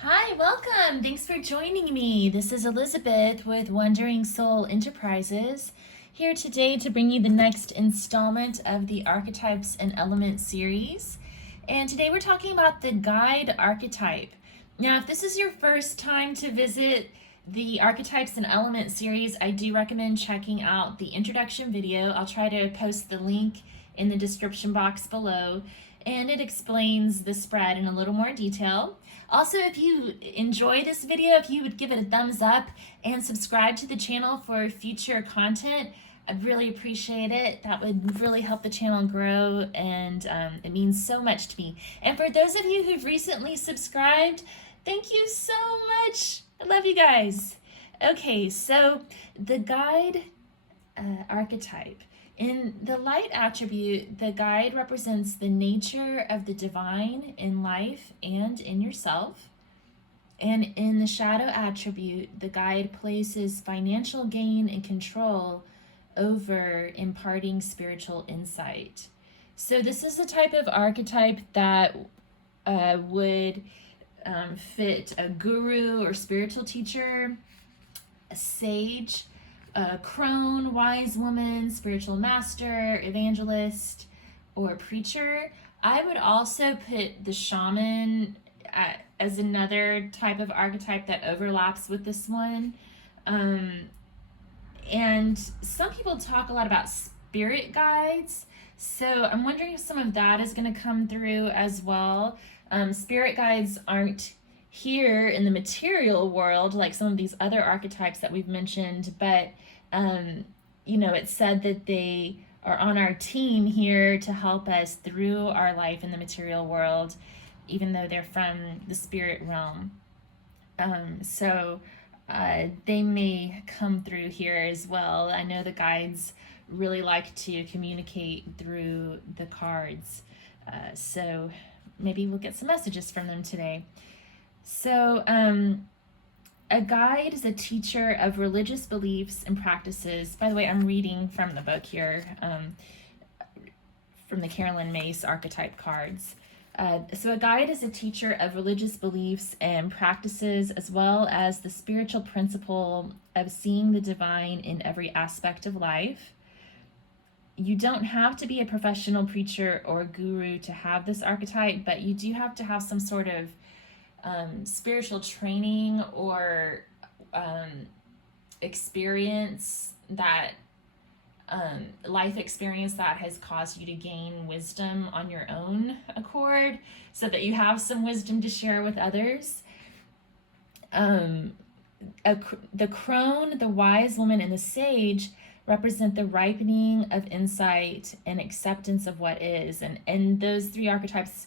Hi, welcome. Thanks for joining me. This is Elizabeth with Wandering Soul Enterprises, here today to bring you the next installment of the Archetypes and Elements Series. And today we're talking about the guide archetype. Now, if this is your first time to visit the Archetypes and Elements Series, I do recommend checking out the introduction video. I'll try to post the link in the description box below, and it explains the spread in a little more detail. Also, if you enjoy this video, if you would give it a thumbs up and subscribe to the channel for future content, I'd really appreciate it. That would really help the channel grow, and it means so much to me. And for those of you who've recently subscribed, thank you so much. I love you guys. Okay, so the guide archetype. In the light attribute, the guide represents the nature of the divine in life and in yourself. And in the shadow attribute, the guide places financial gain and control over imparting spiritual insight. So this is the type of archetype that would fit a guru or spiritual teacher, a sage, a crone, wise woman, spiritual master, evangelist, or preacher. I would also put the shaman as another type of archetype that overlaps with this one. And some people talk a lot about spirit guides, so I'm wondering if some of that is going to come through as well. Spirit guides aren't here in the material world like some of these other archetypes that we've mentioned, but it's said that they are on our team here to help us through our life in the material world, even though they're from the spirit realm. So they may come through here as well. I know the guides really like to communicate through the cards, so maybe we'll get some messages from them today. So a guide is a teacher of religious beliefs and practices. By the way, I'm reading from the book here, from the Carolyn Myss archetype cards. So a guide is a teacher of religious beliefs and practices, as well as the spiritual principle of seeing the divine in every aspect of life. You don't have to be a professional preacher or guru to have this archetype, but you do have to have some sort of spiritual training or experience that life experience that has caused you to gain wisdom on your own accord, so that you have some wisdom to share with others. The crone, the wise woman, and the sage represent the ripening of insight and acceptance of what is, and those three archetypes,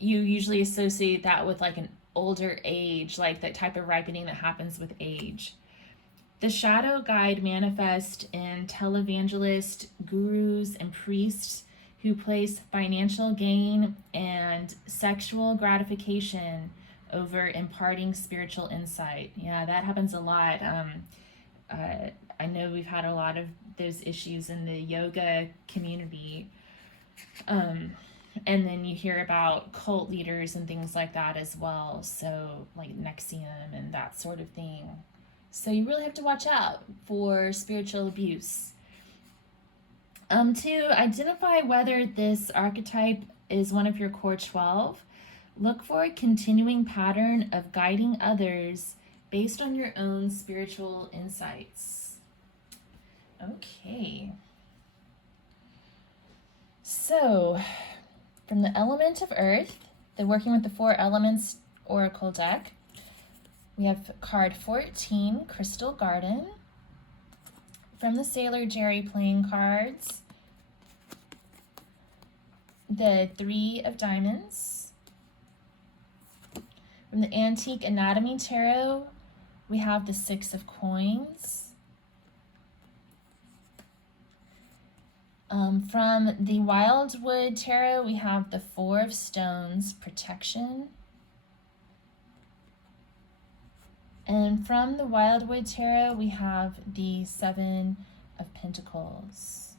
you usually associate that with like an older age, like that type of ripening that happens with age. The shadow guide manifest in televangelist, gurus, and priests who place financial gain and sexual gratification over imparting spiritual insight. Yeah, that happens a lot. I know we've had a lot of those issues in the yoga community. And then you hear about cult leaders and things like that as well. So like Nexium and that sort of thing. So you really have to watch out for spiritual abuse. To identify whether this archetype is one of your core 12, look for a continuing pattern of guiding others based on your own spiritual insights. Okay. So, from the element of earth, they're working with the 4 elements oracle deck. We have card 14, Crystal Garden. From the Sailor Jerry playing cards, the 3 of Diamonds. From the Antique Anatomy Tarot, we have the 6 of Coins. From the Wildwood Tarot, we have the 4 of Stones, Protection. And from the Wildwood Tarot, we have the 7 of Pentacles.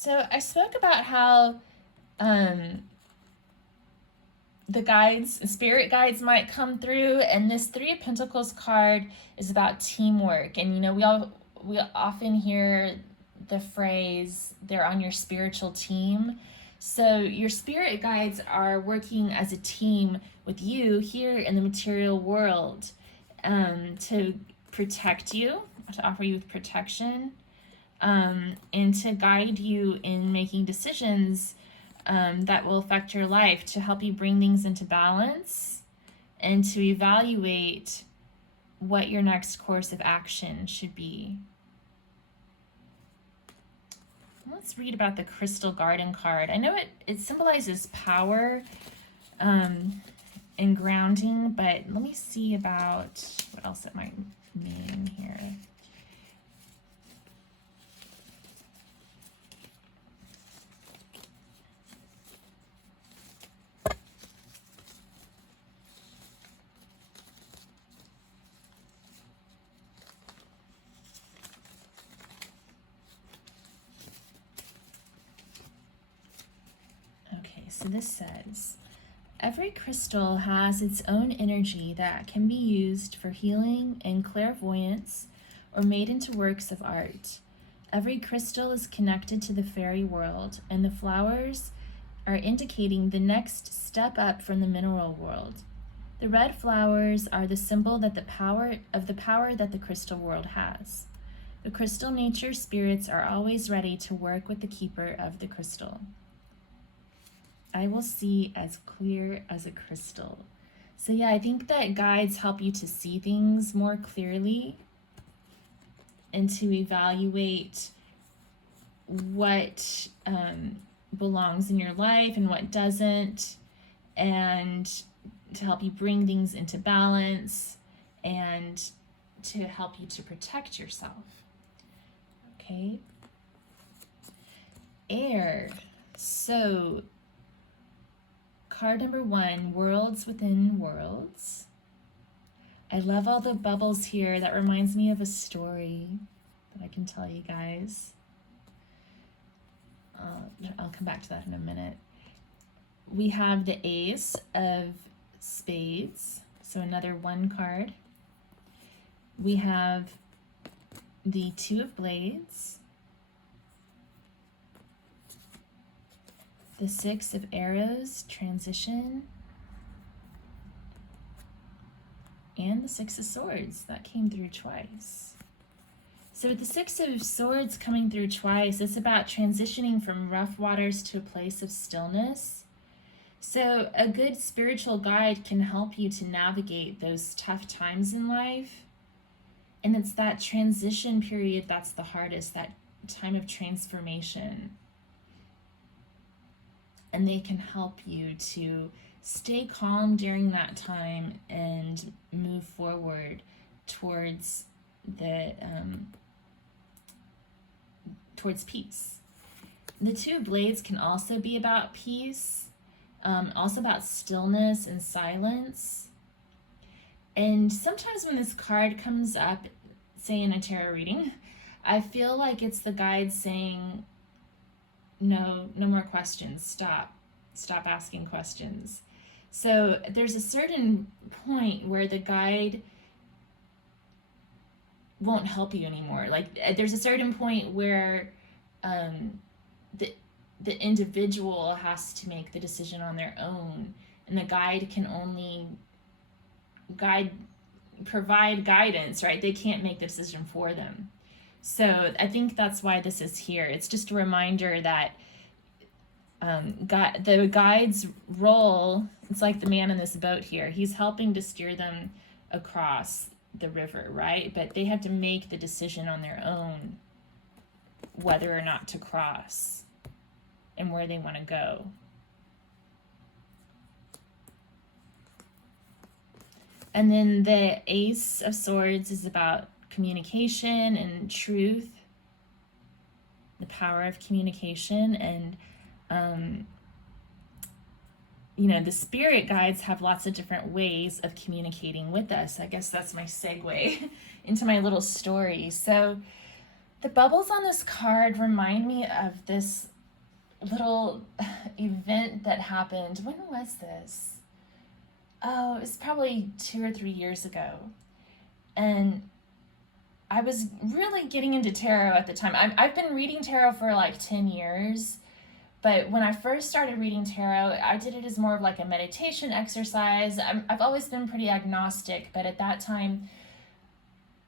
So I spoke about how the guides, spirit guides might come through, and this Three of Pentacles card is about teamwork. And you know, we often hear the phrase, they're on your spiritual team. So your spirit guides are working as a team with you here in the material world, to protect you, to offer you with protection, and to guide you in making decisions that will affect your life, to help you bring things into balance and to evaluate what your next course of action should be. Let's read about the Crystal Garden card. I know it symbolizes power and grounding, but let me see about what else it might mean here. So this says, every crystal has its own energy that can be used for healing and clairvoyance or made into works of art. Every crystal is connected to the fairy world, and the flowers are indicating the next step up from the mineral world. The red flowers are the symbol that the power that the crystal world has. The crystal nature spirits are always ready to work with the keeper of the crystal. I will see as clear as a crystal. So yeah, I think that guides help you to see things more clearly and to evaluate what belongs in your life and what doesn't, and to help you bring things into balance and to help you to protect yourself. Okay. Air. So card number 1, Worlds Within Worlds. I love all the bubbles here. That reminds me of a story that I can tell you guys. I'll come back to that in a minute. We have the Ace of Spades, so another 1 card. We have the 2 of Blades, the 6 of Arrows, Transition, and the 6 of Swords. That came through twice. So with the 6 of Swords coming through twice, it's about transitioning from rough waters to a place of stillness. So a good spiritual guide can help you to navigate those tough times in life. And it's that transition period that's the hardest, that time of transformation. And they can help you to stay calm during that time and move forward towards the towards peace. The 2 of Blades can also be about peace, also about stillness and silence. And sometimes when this card comes up, say in a tarot reading, I feel like it's the guide saying, no more questions, stop asking questions. So there's a certain point where the guide won't help you anymore. Like there's a certain point where the individual has to make the decision on their own, and the guide can only provide guidance, right? They can't make the decision for them. So I think that's why this is here. It's just a reminder that the guide's role, it's like the man in this boat here. He's helping to steer them across the river, right? But they have to make the decision on their own whether or not to cross and where they want to go. And then the Ace of Swords is about communication and truth, the power of communication. And the spirit guides have lots of different ways of communicating with us. I guess that's my segue into my little story. So the bubbles on this card remind me of this little event that happened. When was this? Oh, it was probably 2 or 3 years ago. And I was really getting into tarot at the time. I've been reading tarot for like 10 years. But when I first started reading tarot, I did it as more of like a meditation exercise. I've always been pretty agnostic, but at that time,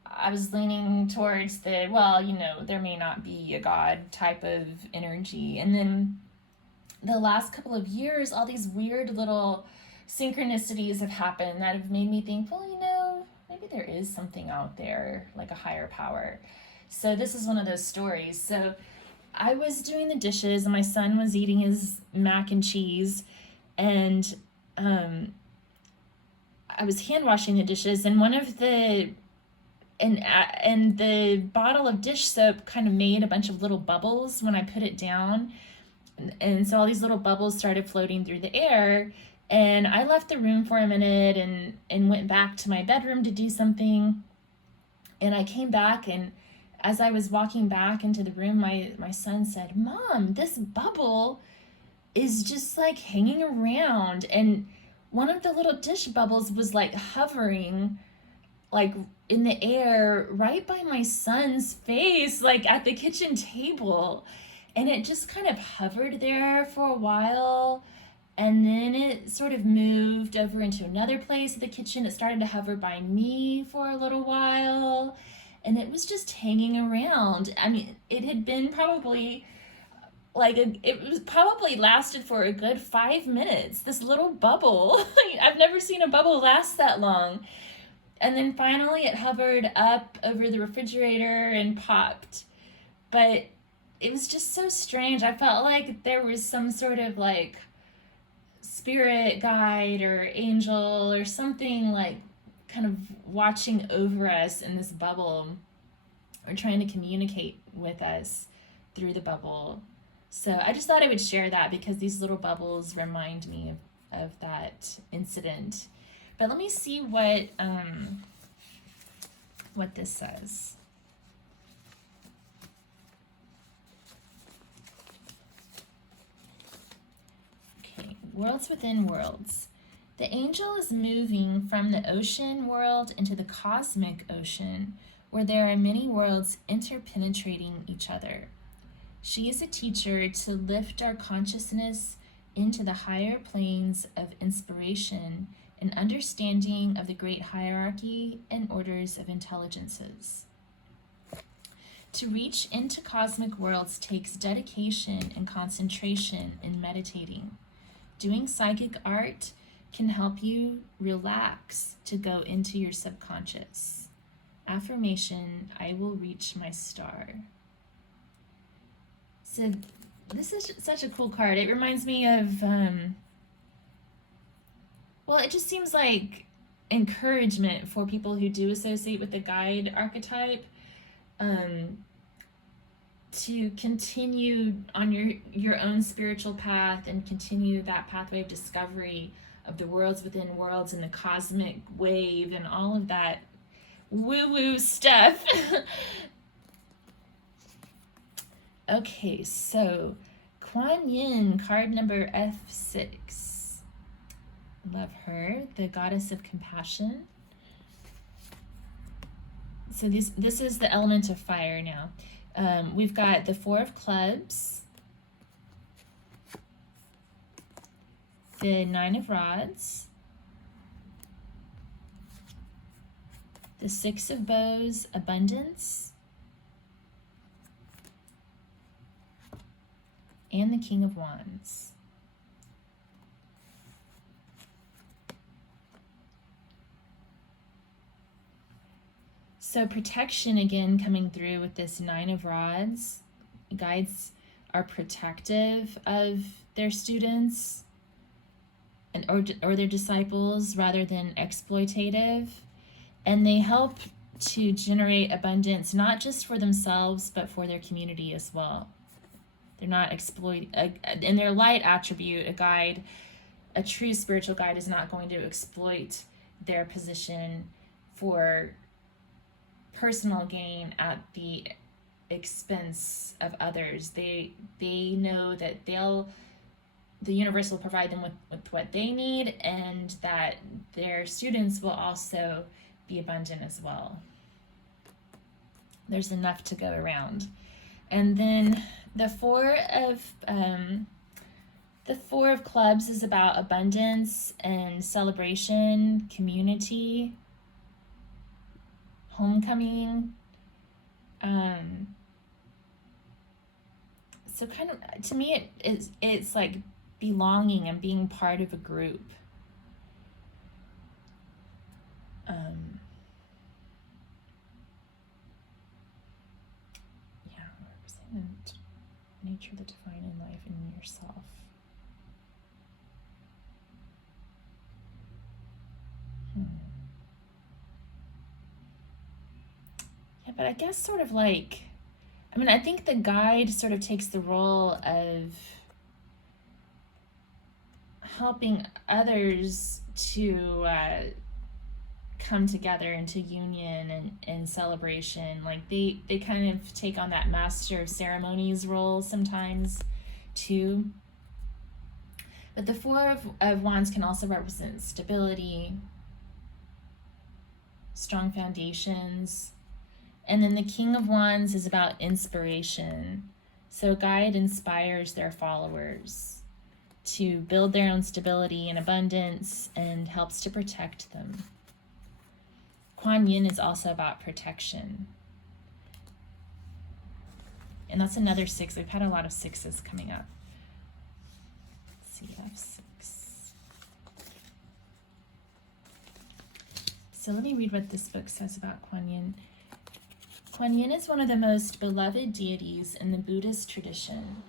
I was leaning towards the, well, there may not be a God type of energy. And then the last couple of years, all these weird little synchronicities have happened that have made me think, well, maybe there is something out there, like a higher power. So this is one of those stories. So I was doing the dishes and my son was eating his mac and cheese, and I was hand washing the dishes, and and the bottle of dish soap kind of made a bunch of little bubbles when I put it down. And so all these little bubbles started floating through the air, and I left the room for a minute and went back to my bedroom to do something. And I came back, and as I was walking back into the room, my son said, "Mom, this bubble is just like hanging around." And one of the little dish bubbles was like hovering like in the air right by my son's face, like at the kitchen table. And it just kind of hovered there for a while. And then it sort of moved over into another place at the kitchen. It started to hover by me for a little while. And it was just hanging around. I mean, it had been probably it was probably lasted for a good 5 minutes, this little bubble. I've never seen a bubble last that long. And then finally it hovered up over the refrigerator and popped. But it was just so strange. I felt like there was some sort of like spirit guide or angel or something like kind of watching over us in this bubble, or trying to communicate with us through the bubble. So I just thought I would share that because these little bubbles remind me of that incident. But let me see what this says. Okay, worlds within worlds. The angel is moving from the ocean world into the cosmic ocean, where there are many worlds interpenetrating each other. She is a teacher to lift our consciousness into the higher planes of inspiration and understanding of the great hierarchy and orders of intelligences. To reach into cosmic worlds takes dedication and concentration in meditating. Doing psychic art can help you relax to go into your subconscious. Affirmation, I will reach my star. So this is such a cool card. It reminds me of, it just seems like encouragement for people who do associate with the guide archetype, to continue on your own spiritual path and continue that pathway of discovery of the worlds within worlds and the cosmic wave and all of that woo-woo stuff. Okay, so Kuan Yin, card number F6. Love her, the goddess of compassion. So this is the element of fire now. We've got the Four of Clubs, the Nine of Rods, the Six of Bows, abundance, and the King of Wands. So protection again coming through with this Nine of Rods. Guides are protective of their students or their disciples rather than exploitative. And they help to generate abundance, not just for themselves, but for their community as well. They're not in their light attribute, a true spiritual guide is not going to exploit their position for personal gain at the expense of others. They know that the universe will provide them with what they need, and that their students will also be abundant as well. There's enough to go around. And then the Four of Clubs is about abundance and celebration, community, homecoming. So kind of, to me, it's like belonging and being part of a group. Representing the nature of the divine in life and in yourself. Yeah, but I guess sort of like, I think the guide sort of takes the role of helping others to come together into union and celebration. Like they kind of take on that master of ceremonies role sometimes too. But the Four of Wands can also represent stability, strong foundations. And then the King of Wands is about inspiration. So a guide inspires their followers to build their own stability and abundance and helps to protect them. Kuan Yin is also about protection. And that's another 6. We've had a lot of 6s coming up. CF6. So let me read what this book says about Kuan Yin. Kuan Yin is one of the most beloved deities in the Buddhist tradition.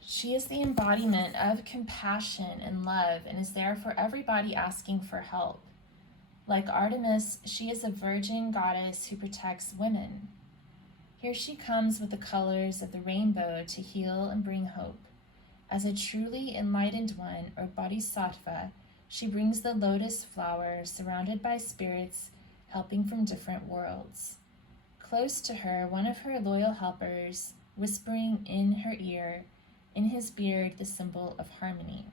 She is the embodiment of compassion and love and is there for everybody asking for help. Like Artemis, she is a virgin goddess who protects women. Here she comes with the colors of the rainbow to heal and bring hope. As a truly enlightened one, or bodhisattva, she brings the lotus flower surrounded by spirits helping from different worlds. Close to her, one of her loyal helpers, whispering in her ear, in his beard, the symbol of harmony.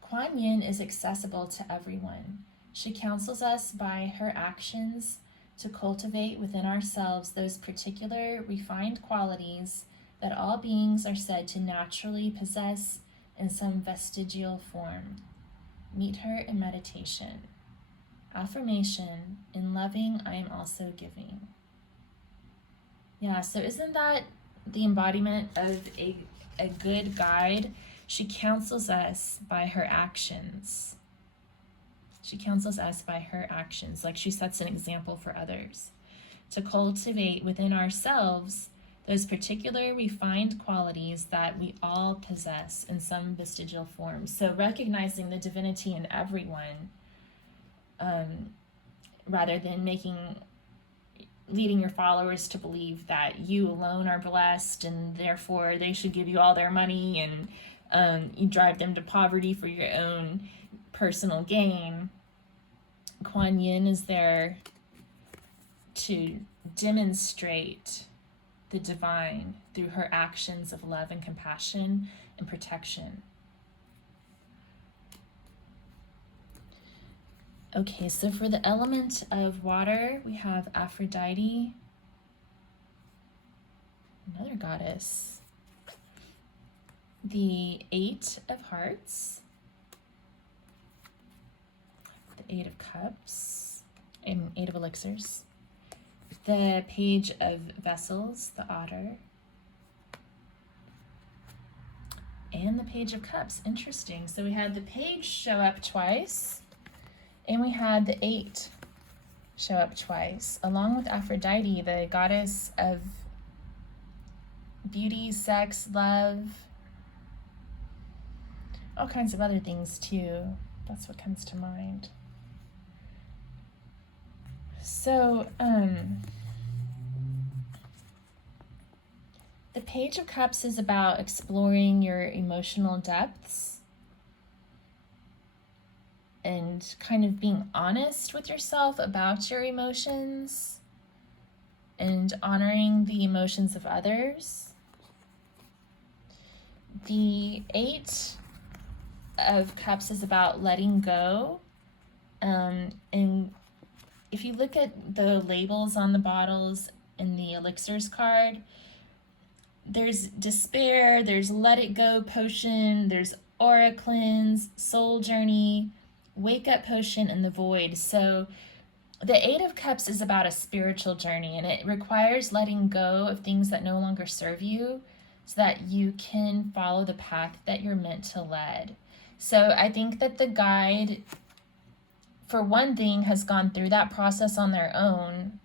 Kuan Yin is accessible to everyone. She counsels us by her actions to cultivate within ourselves those particular refined qualities that all beings are said to naturally possess in some vestigial form. Meet her in meditation. Affirmation, in loving, I am also giving. Yeah, so isn't that the embodiment of a good guide? She counsels us by her actions. She counsels us by her actions, like she sets an example for others. To cultivate within ourselves those particular refined qualities that we all possess in some vestigial form. So recognizing the divinity in everyone, rather than leading your followers to believe that you alone are blessed and therefore they should give you all their money and you drive them to poverty for your own personal gain. Kuan Yin is there to demonstrate the divine through her actions of love and compassion and protection. Okay, so for the element of water, we have Aphrodite, another goddess, the 8 of Hearts, the 8 of Cups, and 8 of Elixirs, the Page of Vessels, the Otter, and the Page of Cups. Interesting. So we had the Page show up twice, and we had the 8 show up twice, along with Aphrodite, the goddess of beauty, sex, love, all kinds of other things too. That's what comes to mind. So, the Page of Cups is about exploring your emotional depths and kind of being honest with yourself about your emotions and honoring the emotions of others. The Eight of Cups is about letting go. And if you look at the labels on the bottles in the Elixirs card, there's despair, there's let it go potion, there's aura cleanse, soul journey, wake up potion, and the void. So the Eight of Cups is about a spiritual journey, and it requires letting go of things that no longer serve you so that you can follow the path that you're meant to lead. So I think that the guide, for one thing, has gone through that process on their own,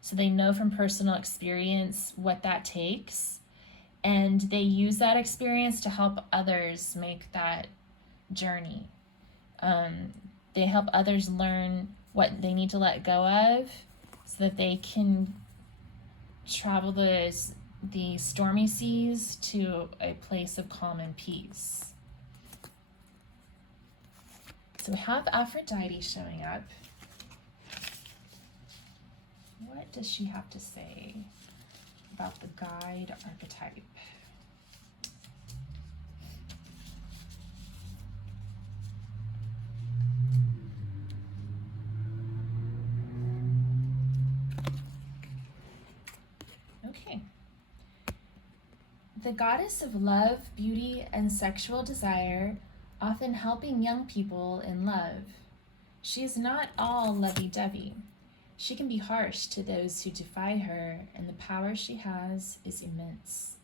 so they know from personal experience what that takes, and they use that experience to help others make that journey. They help others learn what they need to let go of so that they can travel the stormy seas to a place of calm and peace. So we have Aphrodite showing up. What does she have to say about the guide archetype? Okay. The goddess of love, beauty, and sexual desire, often helping young people in love. She is not all lovey-dovey. She can be harsh to those who defy her, and the power she has is immense.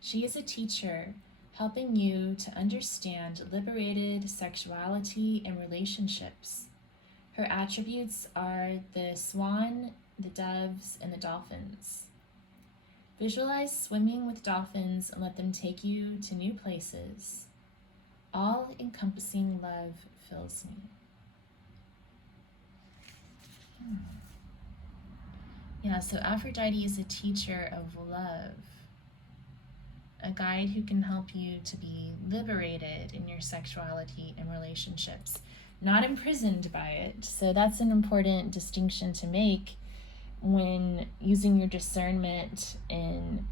She is a teacher, helping you to understand liberated sexuality and relationships. Her attributes are the swan, the doves, and the dolphins. Visualize swimming with dolphins and let them take you to new places. All-encompassing love fills me. Yeah, so Aphrodite is a teacher of love, a guide who can help you to be liberated in your sexuality and relationships, not imprisoned by it. So that's an important distinction to make when using your discernment in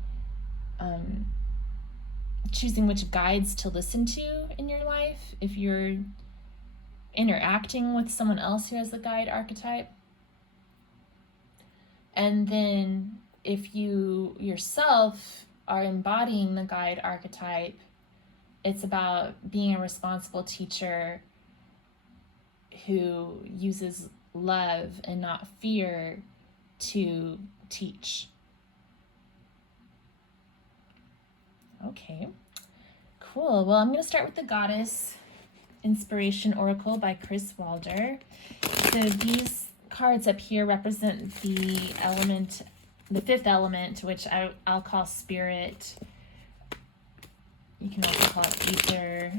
choosing which guides to listen to in your life. If you're interacting with someone else who has the guide archetype, and then if you yourself are embodying the guide archetype, it's about being a responsible teacher who uses love and not fear to teach. Okay, cool. Well, I'm going to start with the Goddess Inspiration Oracle by Kris Waldherr. So these cards up here represent the element, the fifth element, which I'll call spirit. You can also call it ether.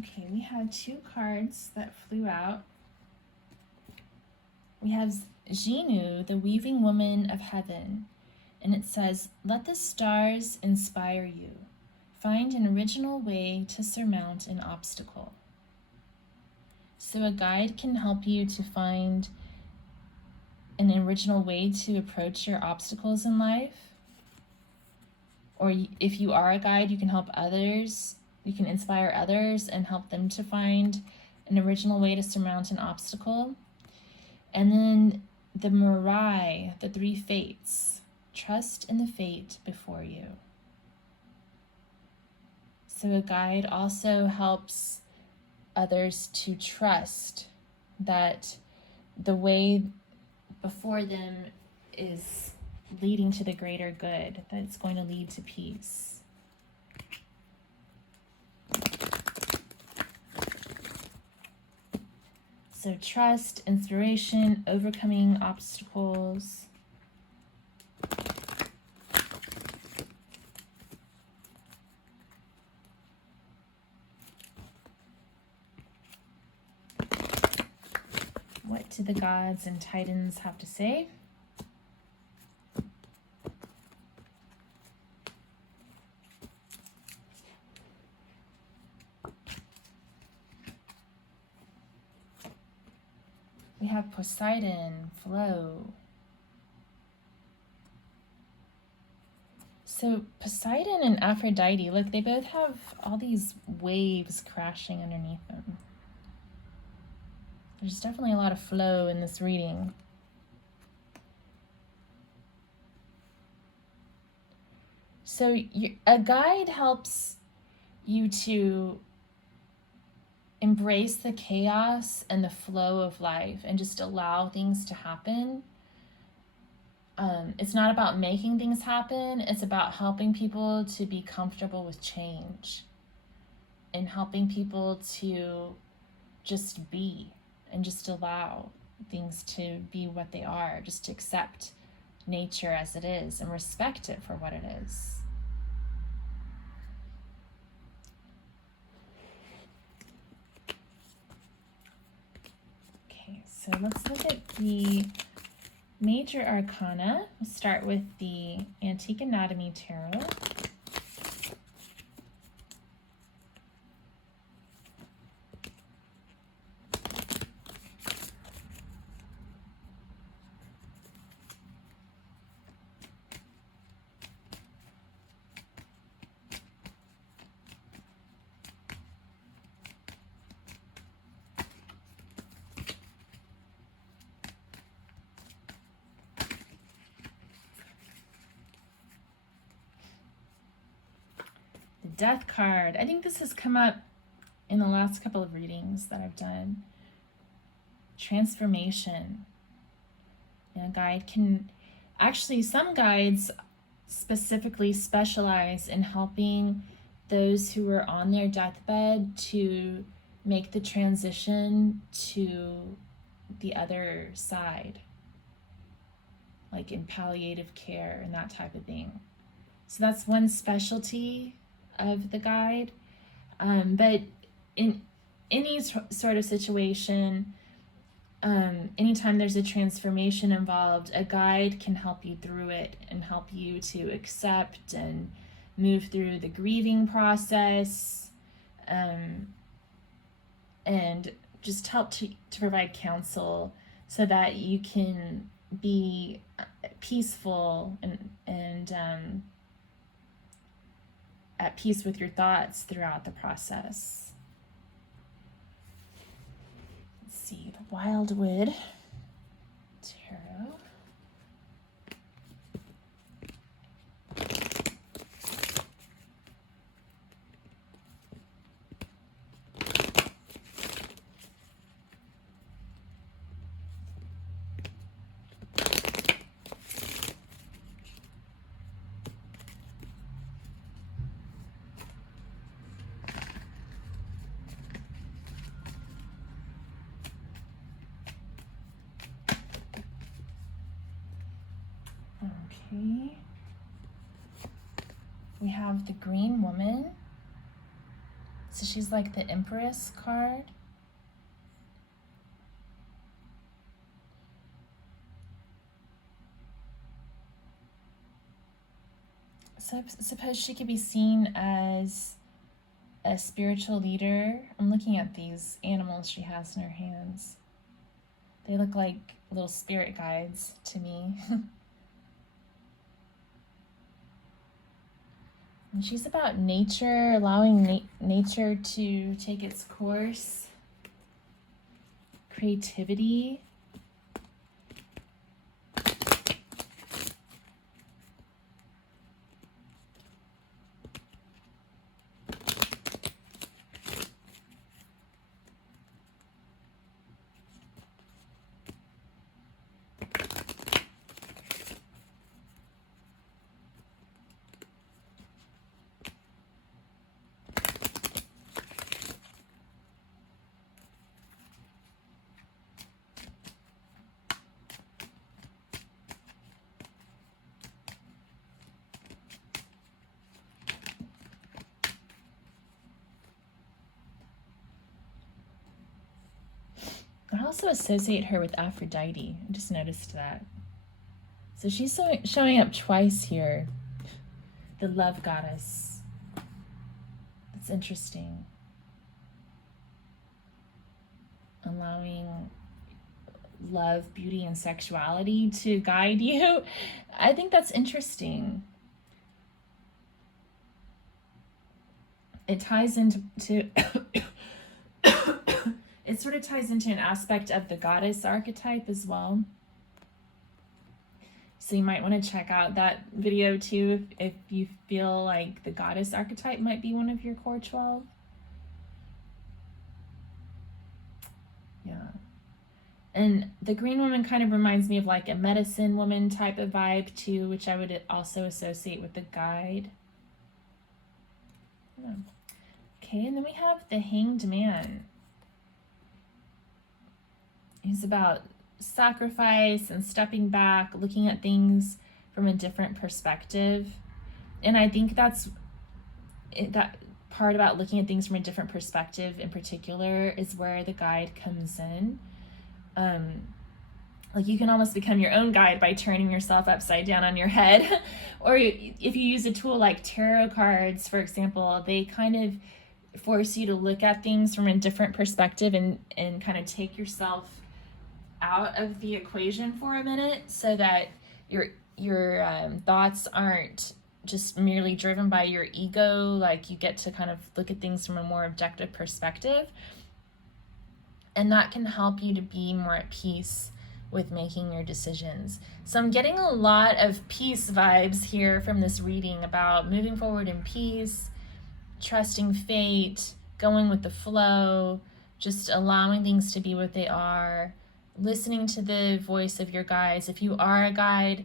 Okay, we have two cards that flew out. We have Xenu, the weaving woman of heaven, and it says, "Let the stars inspire you. Find an original way to surmount an obstacle." So a guide can help you to find an original way to approach your obstacles in life. Or if you are a guide, you can help others. You can inspire others and help them to find an original way to surmount an obstacle. And then the Mirai, the three fates. Trust in the fate before you. So a guide also helps others to trust that the way before them is leading to the greater good, that it's going to lead to peace. So trust, inspiration, overcoming obstacles. What do the gods and titans have to say? We have Poseidon, flow. So Poseidon and Aphrodite, look, they both have all these waves crashing underneath them. There's definitely a lot of flow in this reading. So a guide helps you to embrace the chaos and the flow of life and just allow things to happen. It's not about making things happen. It's about helping people to be comfortable with change and helping people to just be and just allow things to be what they are, just to accept nature as it is and respect it for what it is. Okay, so let's look at the major arcana. We'll start with the Antique Anatomy Tarot. Death card. I think this has come up in the last couple of readings that I've done. Transformation. And a guide can, actually some guides specifically specialize in helping those who are on their deathbed to make the transition to the other side, like in palliative care and that type of thing. So that's one specialty of the guide, but in any sort of situation, anytime there's a transformation involved, a guide can help you through it and help you to accept and move through the grieving process, and just help to provide counsel so that you can be peaceful and at peace with your thoughts throughout the process. Let's see, the Wildwood Tarot. Okay. We have the Green Woman. So she's like the Empress card. So I suppose she could be seen as a spiritual leader. I'm looking at these animals she has in her hands. They look like little spirit guides to me. And she's about nature, allowing nature to take its course, creativity. I also associate her with Aphrodite. I just noticed that. So she's showing up twice here. The love goddess. That's interesting. Allowing love, beauty, and sexuality to guide you. I think that's interesting. It ties into it sort of ties into an aspect of the goddess archetype as well. So you might want to check out that video too if you feel like the goddess archetype might be one of your core 12. Yeah. And the green woman kind of reminds me of like a medicine woman type of vibe too, which I would also associate with the guide. Yeah. Okay, and then we have the Hanged Man. He's about sacrifice and stepping back, looking at things from a different perspective. And I think that's that part about looking at things from a different perspective in particular is where the guide comes in. Like you can almost become your own guide by turning yourself upside down on your head. Or if you use a tool like tarot cards, for example, they kind of force you to look at things from a different perspective and kind of take yourself out of the equation for a minute so that your thoughts aren't just merely driven by your ego. Like you get to kind of look at things from a more objective perspective, and that can help you to be more at peace with making your decisions. So I'm getting a lot of peace vibes here from this reading about moving forward in peace, trusting fate, going with the flow, just allowing things to be what they are, listening to the voice of your guides. If you are a guide,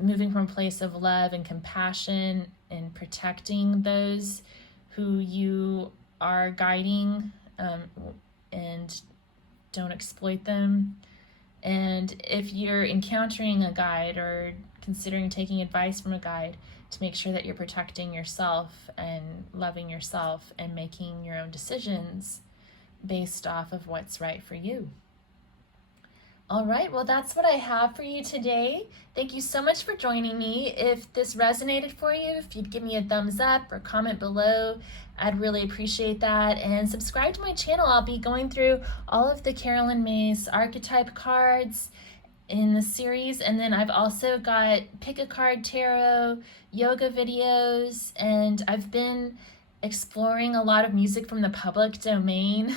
moving from a place of love and compassion and protecting those who you are guiding, and don't exploit them. And if you're encountering a guide or considering taking advice from a guide, to make sure that you're protecting yourself and loving yourself and making your own decisions based off of what's right for you. All right, well, that's what I have for you today. Thank you so much for joining me. If this resonated for you, if you'd give me a thumbs up or comment below, I'd really appreciate that. And subscribe to my channel. I'll be going through all of the Carolyn Myss archetype cards in the series. And then I've also got pick a card tarot, yoga videos, and I've been exploring a lot of music from the public domain.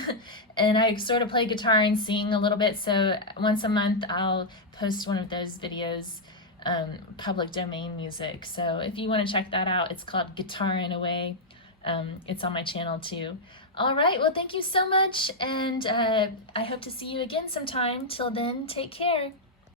And I sort of play guitar and sing a little bit, so once a month I'll post one of those videos, public domain music. So if you want to check that out, it's called Guitar in a Way. It's on my channel too. All right, well, thank you so much, and I hope to see you again sometime. Till then, take care.